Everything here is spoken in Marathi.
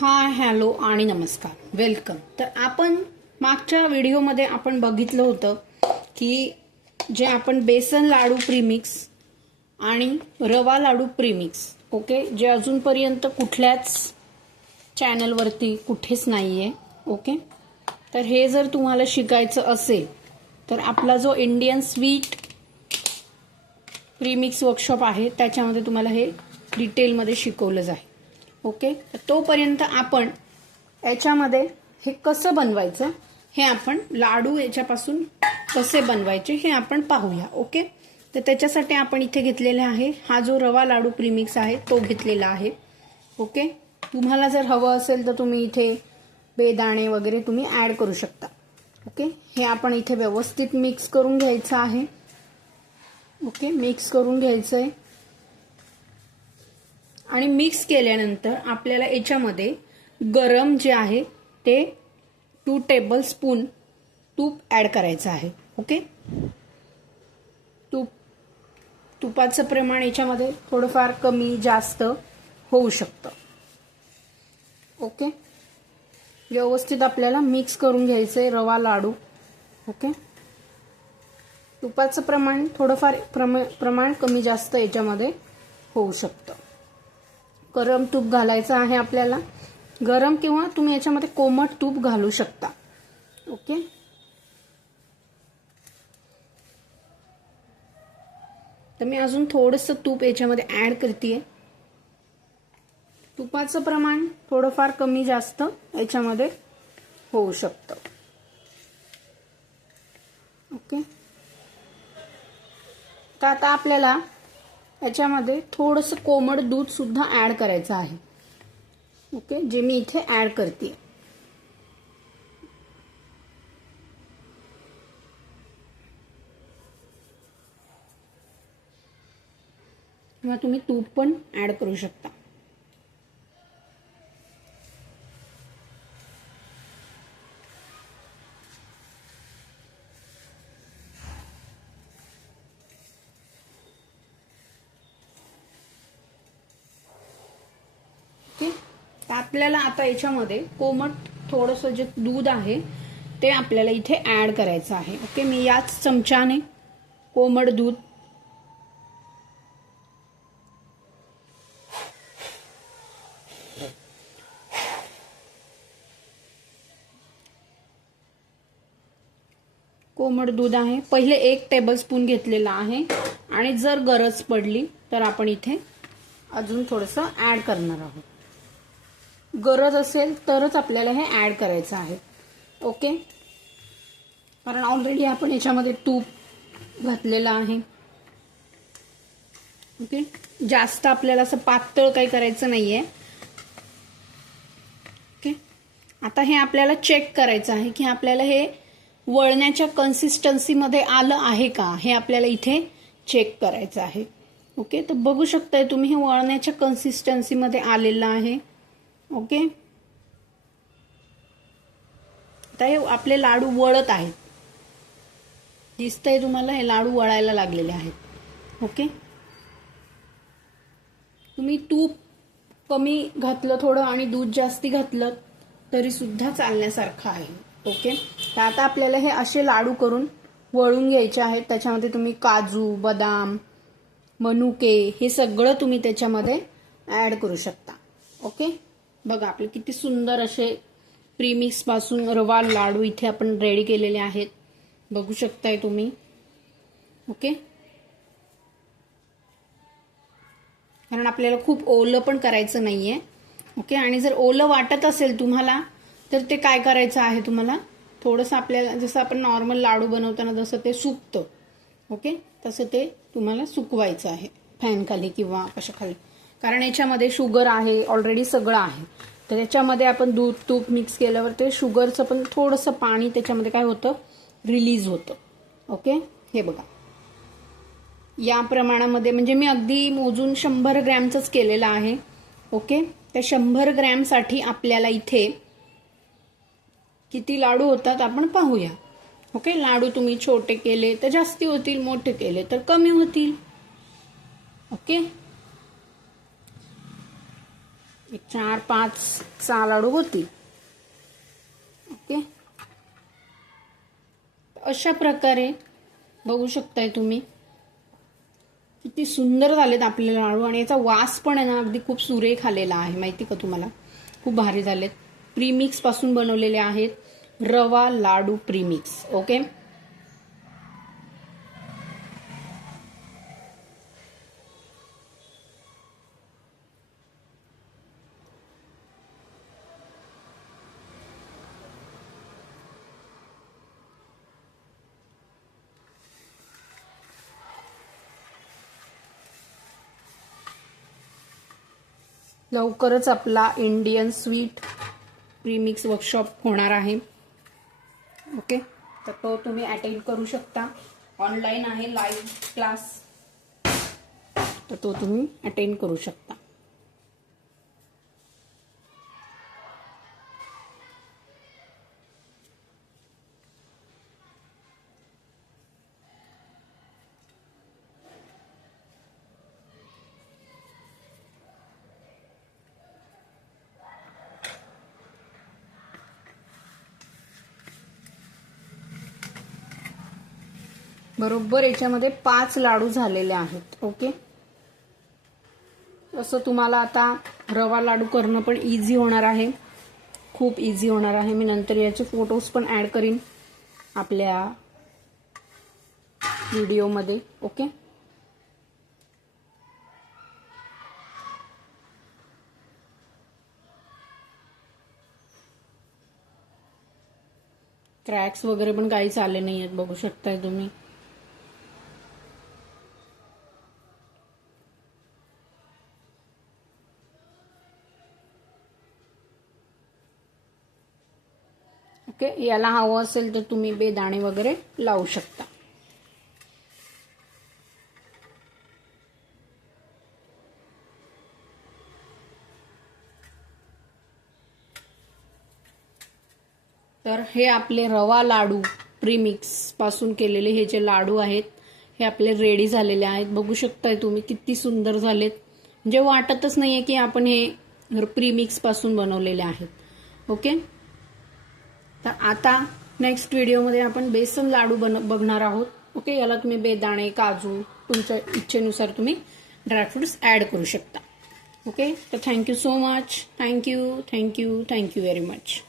हाय हॅलो आणि नमस्कार वेलकम। तर आपण मागच्या व्हिडिओमध्ये आपण बघितलं होतं की जे आपण बेसन लाडू प्रीमिक्स आणि रवा लाडू प्रीमिक्स ओके जे अजूनपर्यंत कुठल्याच चॅनलवरती कुठेच नाहीये ओके। तर हे जर तुम्हाला शिकायचं असेल तर आपला जो इंडियन स्वीट प्रीमिक्स वर्कशॉप आहे त्याच्यामध्ये तुम्हाला हे डिटेलमध्ये शिकवलं जाईल ओके। तर तोपर्यंत आपण याच्यामध्ये हे कसं बनवायचं हे आपण लाडू याच्यापासून कसे बनवायचे हे आपण पाहूया ओके। तर त्याच्यासाठी आपण इथे घेतलेला आहे हा जो रवा लाडू प्रीमिक्स आहे तो घेतलेला आहे ओके। तुम्हाला जर हवं असेल तर तुम्ही इथे बेदाणे वगैरे तुम्ही ऍड करू शकता ओके। हे आपण इथे व्यवस्थित मिक्स करून घ्यायचं आहे ओके। मिक्स करून घ्यायचं आहे आणि मिक्स केल्यानंतर आपल्याला याच्यामध्ये गरम जे आहे ते 2 टेबलस्पून तूप ऍड करायचं आहे ओके। तुपाचं प्रमाण याच्यामध्ये थोडंफार कमी जास्त होऊ शकतं ओके। व्यवस्थित आपल्याला मिक्स करून घ्यायचंय रवा लाडू ओके। तुपाचं प्रमाण थोडंफार प्रमाण कमी जास्त याच्यामध्ये होऊ शकतं। गरम तूप घालायचं आहे आपल्याला, गरम किंवा तुम्ही याच्यामध्ये कोमट तूप घालू शकता ओके। तर मी अजून थोडंसं तूप याच्यामध्ये ऍड करतेय। तुपाचं प्रमाण थोडंफार कमी जास्त याच्यामध्ये होऊ शकतं ओके। तर आता आपल्याला याच्यामध्ये थोडंसं कोमट दूध सुद्धा ऍड करायचं आहे ओके, जे मी इथे ऍड करते। किंवा तुम्ही तूप पण ऍड करू शकता ओके। आपल्याला आता याच्यामध्ये कोमट थोडंसं जे दूध आहे ते आपल्याला इथे ऍड करायचं आहे ओके। मी याच चमच्याने कोमट दूध आहे पहिले 1 टेबलस्पून घेतलेला आहे आणि जर गरज पडली तर आपण इथे अजून थोडंसं ऍड करणार आहोत। गरज असेल तरच आपल्याला हे ऍड करायचं आहे ओके। कारण ऑलरेडी आपण याच्यामध्ये तूप घातलेलं आहे ओके। जास्त आपल्याला असं पातळ काही करायचं नाहीये ओके। आता हे आपल्याला चेक करायचं आहे की आपल्याला हे वळण्याच्या कन्सिस्टन्सी मध्ये आलं आहे का हे आपल्याला इथे चेक करायचं आहे ओके। तर बघू शकताय तुम्ही हे वळण्याच्या कन्सिस्टन्सी मध्ये आलेलं आहे ओके। आता हे आपले लाडू वळत आहेत, दिसतंय तुम्हाला हे लाडू वळायला लागलेले आहेत ओके। तुम्ही तूप कमी घातलं थोडं आणि दूध जास्ती घातलं तरी सुद्धा चालण्यासारखं आहे ओके। तर आता आपल्याला हे असे लाडू करून वळून घ्यायचे आहेत। त्याच्यामध्ये तुम्ही काजू बदाम मनुके हे सगळं तुम्ही त्याच्यामध्ये ऍड करू शकता ओके। बघा आपले किती सुंदर असे प्रीमिक्स पासून रवा लाडू इथे आपण रेडी केलेले आहेत, बघू शकताय तुम्ही ओके। कारण आपल्याला खूप ओलं पण करायचं नाहीये ओके। आणि जर ओलं वाटत असेल तुम्हाला तर ते काय करायचं आहे, तुम्हाला थोडंसं आपल्याला जसं आपण नॉर्मल लाडू बनवताना जसं ते सुकतं ओके तसं ते तुम्हाला सुकवायचं आहे फॅन खाली किंवा कशाखाली। कारण याच्यामध्ये शुगर आहे ऑलरेडी सगळं आहे, तर याच्यामध्ये आपण दूध तूप मिक्स केल्यावर ते शुगरचं पण थोडंसं पाणी त्याच्यामध्ये काय होतं रिलीज होतं ओके। हे बघा या प्रमाणामध्ये म्हणजे मी अगदी मोजून 100 ग्रॅमचंच केलेलं आहे ओके। त्या 100 ग्रॅमसाठी आपल्याला इथे किती लाडू होतात आपण पाहूया ओके। लाडू तुम्ही छोटे केले तर जास्ती होतील, मोठे केले तर कमी होतील ओके। एक 4-5 6 लाडू होतील. ओके, अशा प्रकारे बघू शकताय तुम्ही किती सुंदर झालेत आपले लाडू. आणि याचा वास पण आहे ना अगदी खूप सुरेख आलेला आहे, माहिती का तुम्हाला. खूप भारी झालेत. प्रीमिक्स पासून बनवलेले आहेत, रवा लाडू प्रीमिक्स. ओके, लवकरच आपला इंडियन स्वीट प्रीमिक्स वर्कशॉप होणार आहे. ओके, तर तो तुम्ही अटेंड करू शकता. ऑनलाईन आहे लाईव्ह क्लास, तर तो तुम्ही अटेंड करू शकता. बरोबर याच्यामध्ये 5 लाडू झालेले आहेत. ओके, असं तुम्हाला आता रवा लाडू करणं पण इझी होणार आहे, खूप इझी होणार आहे. मी नंतर याचे फोटोज पण ऍड करीन आपल्या व्हिडिओमध्ये. ओके, क्रॅक्स वगैरे पण काहीच आले नाही आहेत, बघू शकताय तुम्ही. ओके, याला हवं असेल तर तुम्ही बेदाणे वगैरे लावू शकता. तर हे आपले रवा लाडू प्रीमिक्स पासून केलेले हे जे लाडू आहेत हे आपले रेडी झालेले आहेत. बघू शकताय तुम्ही किती सुंदर झालेत, म्हणजे वाटतच नाहीये की आपण हे प्रीमिक्स पासून बनवलेले आहेत. ओके, तर आता नेक्स्ट व्हिडिओमध्ये आपण बेसन लाडू बघणार आहोत. ओके, याला तुम्ही बेदाणे, काजू तुमच्या इच्छेनुसार तुम्ही ड्रायफ्रुट्स ऍड करू शकता. ओके, तर thank you so much. Thank you very much.